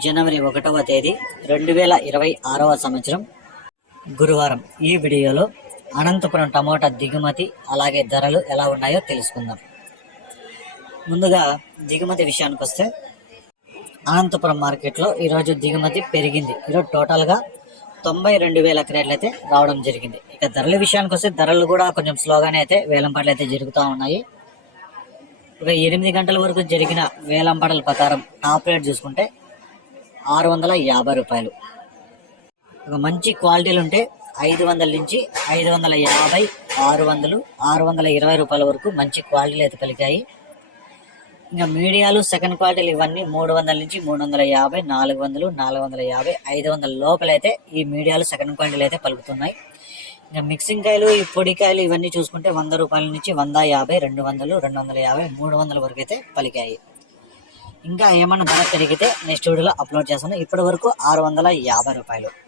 జనవరి ఒకటవ తేదీ రెండు వేల ఇరవై ఆరవ సంవత్సరం గురువారం. ఈ వీడియోలో అనంతపురం టమోటా దిగుమతి అలాగే ధరలు ఎలా ఉన్నాయో తెలుసుకుందాం. ముందుగా దిగుమతి విషయానికి వస్తే అనంతపురం మార్కెట్లో ఈరోజు దిగుమతి పెరిగింది. ఈరోజు టోటల్గా తొంభై రెండు వేల క్రేట్లు అయితే రావడం జరిగింది. ఇక ధరల విషయానికి వస్తే ధరలు కూడా కొంచెం స్లోగానే అయితే వేలంపాట్లు అయితే జరుగుతూ ఉన్నాయి. ఒక ఎనిమిది గంటల వరకు జరిగిన వేలంపాటల ప్రకారం టాప్ రేట్ చూసుకుంటే ఆరు వందల యాభై రూపాయలు. ఒక మంచి క్వాలిటీలు ఉంటే ఐదు వందల నుంచి ఐదు వందల యాభై ఆరు వందలు ఆరు వందల ఇరవై రూపాయల వరకు మంచి క్వాలిటీలు అయితే పలికాయి ఇంకా మీడియాలు సెకండ్ క్వాలిటీలు ఇవన్నీ మూడు వందల నుంచి మూడు వందల యాభై నాలుగు వందలు నాలుగు వందల యాభై ఐదు వందల లోపలైతే ఈ మీడియాలు సెకండ్ క్వాలిటీలు అయితే పలుకుతున్నాయి. ఇంకా మిక్సింగ్ కాయలు ఈ పొడి కాయలు ఇవన్నీ చూసుకుంటే వంద రూపాయల నుంచి వంద యాభై రెండు వందలు రెండు వందల యాభై మూడు వందల వరకు అయితే పలికాయి. ఇంకా ఏమన్నా ధర పెరిగితే నెక్స్ట్ వీడియోలో అప్లోడ్ చేస్తాను. ఇప్పటి వరకు ఆరు వందల యాభై రూపాయలు.